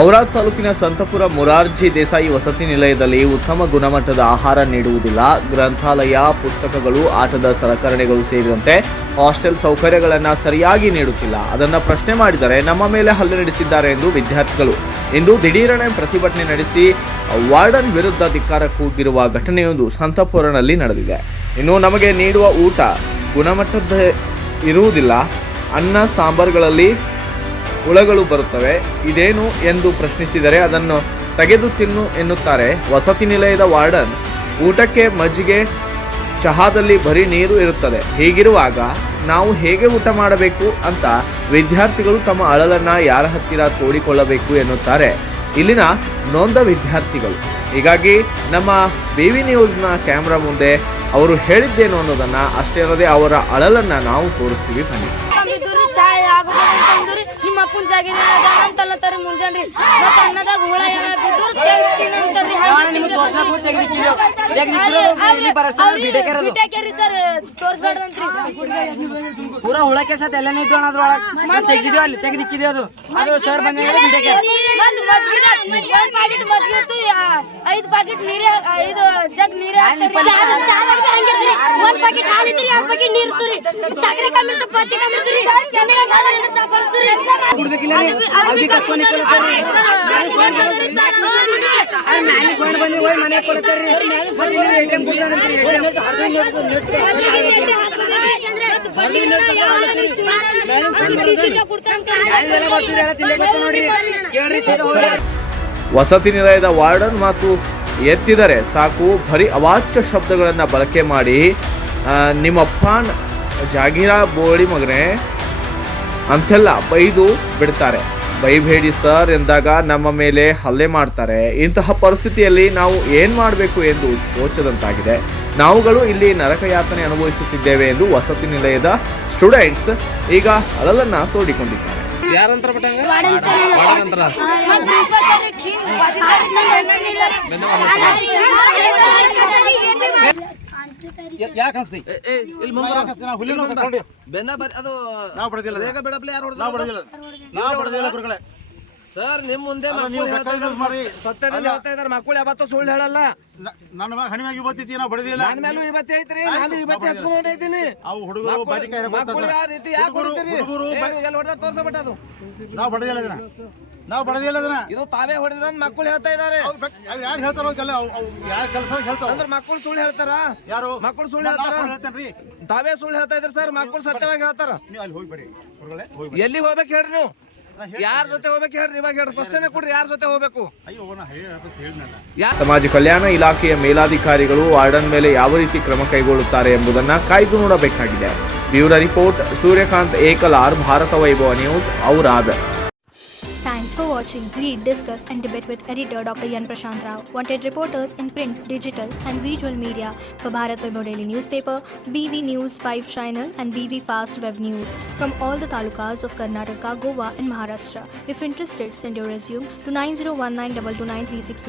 ಔರಾದ್ ತಾಲೂಕಿನ ಸಂತಪುರ ಮೊರಾರ್ಜಿ ದೇಸಾಯಿ ವಸತಿ ನಿಲಯದಲ್ಲಿ ಉತ್ತಮ ಗುಣಮಟ್ಟದ ಆಹಾರ ನೀಡುವುದಿಲ್ಲ. ಗ್ರಂಥಾಲಯ, ಪುಸ್ತಕಗಳು, ಆಟದ ಸಲಕರಣೆಗಳು ಸೇರಿದಂತೆ ಹಾಸ್ಟೆಲ್ ಸೌಕರ್ಯಗಳನ್ನು ಸರಿಯಾಗಿ ನೀಡುತ್ತಿಲ್ಲ. ಅದನ್ನು ಪ್ರಶ್ನೆ ಮಾಡಿದರೆ ನಮ್ಮ ಮೇಲೆ ಹಲ್ಲೆ ನಡೆಸಿದ್ದಾರೆ ಎಂದು ವಿದ್ಯಾರ್ಥಿಗಳು ಇಂದು ದಿಢೀರನೆ ಪ್ರತಿಭಟನೆ ನಡೆಸಿ ವಾರ್ಡನ್ ವಿರುದ್ಧ ಧಿಕ್ಕಾರ ಕೂಗಿರುವ ಘಟನೆಯೊಂದು ಸಂತಪುರನಲ್ಲಿ ನಡೆದಿದೆ. ಇನ್ನು ನಮಗೆ ನೀಡುವ ಊಟ ಗುಣಮಟ್ಟದ ಇರುವುದಿಲ್ಲ, ಅನ್ನ ಸಾಂಬಾರುಗಳಲ್ಲಿ ಹುಳಗಳು ಬರುತ್ತವೆ, ಇದೇನು ಎಂದು ಪ್ರಶ್ನಿಸಿದರೆ ಅದನ್ನು ತೆಗೆದು ತಿನ್ನು ಎನ್ನುತ್ತಾರೆ ವಸತಿ ನಿಲಯದ ವಾರ್ಡನ್. ಊಟಕ್ಕೆ ಮಜ್ಜಿಗೆ, ಚಹಾದಲ್ಲಿ ಬರೀ ನೀರು ಇರುತ್ತದೆ. ಹೀಗಿರುವಾಗ ನಾವು ಹೇಗೆ ಊಟ ಮಾಡಬೇಕು ಅಂತ ವಿದ್ಯಾರ್ಥಿಗಳು ತಮ್ಮ ಅಳಲನ್ನ ಯಾರ ಹತ್ತಿರ ತೋಡಿಕೊಳ್ಳಬೇಕು ಎನ್ನುತ್ತಾರೆ ಇಲ್ಲಿನ ನೊಂದ ವಿದ್ಯಾರ್ಥಿಗಳು. ಹೀಗಾಗಿ ನಮ್ಮ BV ನ್ಯೂಸ್ನ ಕ್ಯಾಮ್ರಾ ಮುಂದೆ ಅವರು ಹೇಳಿದ್ದೇನು ಅನ್ನೋದನ್ನ ಅಷ್ಟೇ ಅಲ್ಲದೆ ಅವರ ಅಳಲನ್ನ ನಾವು ತೋರಿಸ್ತೀವಿ. ಬನ್ನಿ. ನಿಮ್ಮ ಅಪ್ಪನ ಜಾಗಿನ ಅಂತಲ್ಲತ್ತಾರ ಮುಂಜಾನ್ರಿ ಮತ್ತೆ ಅನ್ನದಾಗ ಹುಳ ಸರ್ ತೋರಿಸ್ಬೇಡ್ರಂತ್ರಿ ಪೂರಾ ಹುಳಕ್ಕೆ ಸತ್ ಎಲ್ಲನೇ ಇದ್ದು ಅದ್ರೊಳಗೆ ತೆಗ್ದಿದ್ವಿ, ಅಲ್ಲಿ ತೆಗ್ದಿಕ್ಕಿದ್ವಿ. ಅದು ಸರ್ ಬಂದ ಐದು ಪ್ಯಾಕೆಟ್ ನೀರೇ, 5 ಜಗ್ ನೀರೇ, ಒಂದ್ ಪ್ಯಾಕೆಟ್ ಹಾಲಿದ್ರಿ, 2 ಪ್ಯಾಕೆಟ್ ನೀರು ಸಕ್ಕರೆ ಕಮ್ಮಿ ಇರ್ತದೆ, ಪತ್ತಿ ಕಮ್ಮಿ ಇರ್ತದೆ, ವಸತಿ ನಿಲಯದ ವಾರ್ಡನ್ ಮಾತು ಎತ್ತಿದರೆ ಸಾಕು, ಬರೀ ಅವಾಚ್ಯ ಶಬ್ದಗಳನ್ನು ಬಳಕೆ ಮಾಡಿ ನಿಮ್ಮಪ್ಪನ್ ಜಾಗೀರ ಬೋಳಿ ಮಗನೆ ಅಂತೆಲ್ಲ ಬೈದು ಬಿಡ್ತಾರೆ. ಬೈಬೇಡಿ ಸರ್ ಎಂದಾಗ ನಮ್ಮ ಮೇಲೆ ಹಲ್ಲೆ ಮಾಡ್ತಾರೆ. ಇಂತಹ ಪರಿಸ್ಥಿತಿಯಲ್ಲಿ ನಾವು ಏನು ಮಾಡಬೇಕು ಎಂದು ತೋಚದಂತಾಗಿದೆ. ನಾವುಗಳು ಇಲ್ಲಿ ನರಕಯಾತನೆ ಅನುಭವಿಸುತ್ತಿದ್ದೇವೆ ಎಂದು ವಸತಿ ನಿಲಯದ ಸ್ಟೂಡೆಂಟ್ಸ್ ಈಗ ಅಳಲನ್ನ ತೋಡಿಕೊಂಡಿದ್ದಾರೆ. ಯಾರಂತರ ಸರ್ ನಿಮ್ ಮುಂದೆ ಮಕ್ಕಳು ಯಾವತ್ತೂ ಸುಳ್ಳು ಹೇಳಲ್ಲ. ನನ್ನ ಹಣಿವಾಗಿ ಇವತ್ತಿತ್ತು, ನಾವು ಬಡದಿಲ್ಲ. ನನ್ನ ಮೇಲೂ ಇವತ್ತೇ ಐತ್ರಿ, ನಾನು ಇವತ್ತೇ ಹಚ್ಕೊಂಡಿದ್ದೀನಿ. ಅವು ಹುಡುಗರು ಮಕ್ಕಳು ಯಾವ ರೀತಿ ಯಾಕೆ ತೋರ್ಸಬಿಟ್ಟದು, ನಾವು ಬಡದಿಲ್ಲ ಅದನ್ನ, ನಾವು ಬಡದಿಲ್ಲ ಅದನ್ನ. ಇದು ತಾವೇ ಹೊಡೆದ್ರ ಮಕ್ಕಳು ಹೇಳ್ತಾ ಇದಾರೆ. ಯಾರು ಹೇಳ್ತಾರೋ ಯಾರ ಕೆಲಸ ಹೇಳ್ತಾರ ಅಂದ್ರೆ ಮಕ್ಕಳು ಸುಳ್ಳು ಹೇಳ್ತಾರ. ಯಾರು ಮಕ್ಕಳು ಸುಳ್ಳು ಹೇಳ್ತಾರ? ಹೇಳ್ತೇನ್ರಿ, ತಾವೇ ಸುಳ್ಳು ಹೇಳ್ತಾ ಇದ್ರಿ ಸರ್. ಮಕ್ಕಳು ಸತ್ಯವಾಗಿ ಹೇಳ್ತಾರ. ನೀವು ಅಲ್ಲಿ ಹೋಗಿ ಬರ್ರಿ, ಎಲ್ಲಿ ಹೋಗ್ಬೇಕು ಹೇಳ್ರಿ, ನೀವು ಯಾರ ಜೊತೆ ಹೋಗ್ಬೇಕು ಹೇಳ್ರಿ, ಇವಾಗ ಹೇಳ್ರಿ, ಫಸ್ಟ್ ಕೊಡ್ರಿ, ಯಾರ ಜೊತೆ ಹೋಗ್ಬೇಕು? ಸಮಾಜ ಕಲ್ಯಾಣ ಇಲಾಖೆಯ ಮೇಲಾಧಿಕಾರಿಗಳು ವಾರ್ಡನ್ ಮೇಲೆ ಯಾವ ರೀತಿ ಕ್ರಮ ಕೈಗೊಳ್ಳುತ್ತಾರೆ ಎಂಬುದನ್ನು ಕಾಯ್ದು ನೋಡಬೇಕಾಗಿದೆ. ಬ್ಯೂರೋ ರಿಪೋರ್ಟ್, ಸೂರ್ಯಕಾಂತ್ ಏಕಲಾರ್, ಭಾರತ ವೈಭವ news, Aurad. Thanks for watching. Read, discuss and debate with editor Dr. Yan Prashant Rao. Wanted reporters in print, digital and visual media for Bharat Vaibhav Daily Newspaper, BV News 5 Channel and BV Fast Web News from all the talukas of Karnataka, Goa and Maharashtra. If interested, send your resume to 9019229369.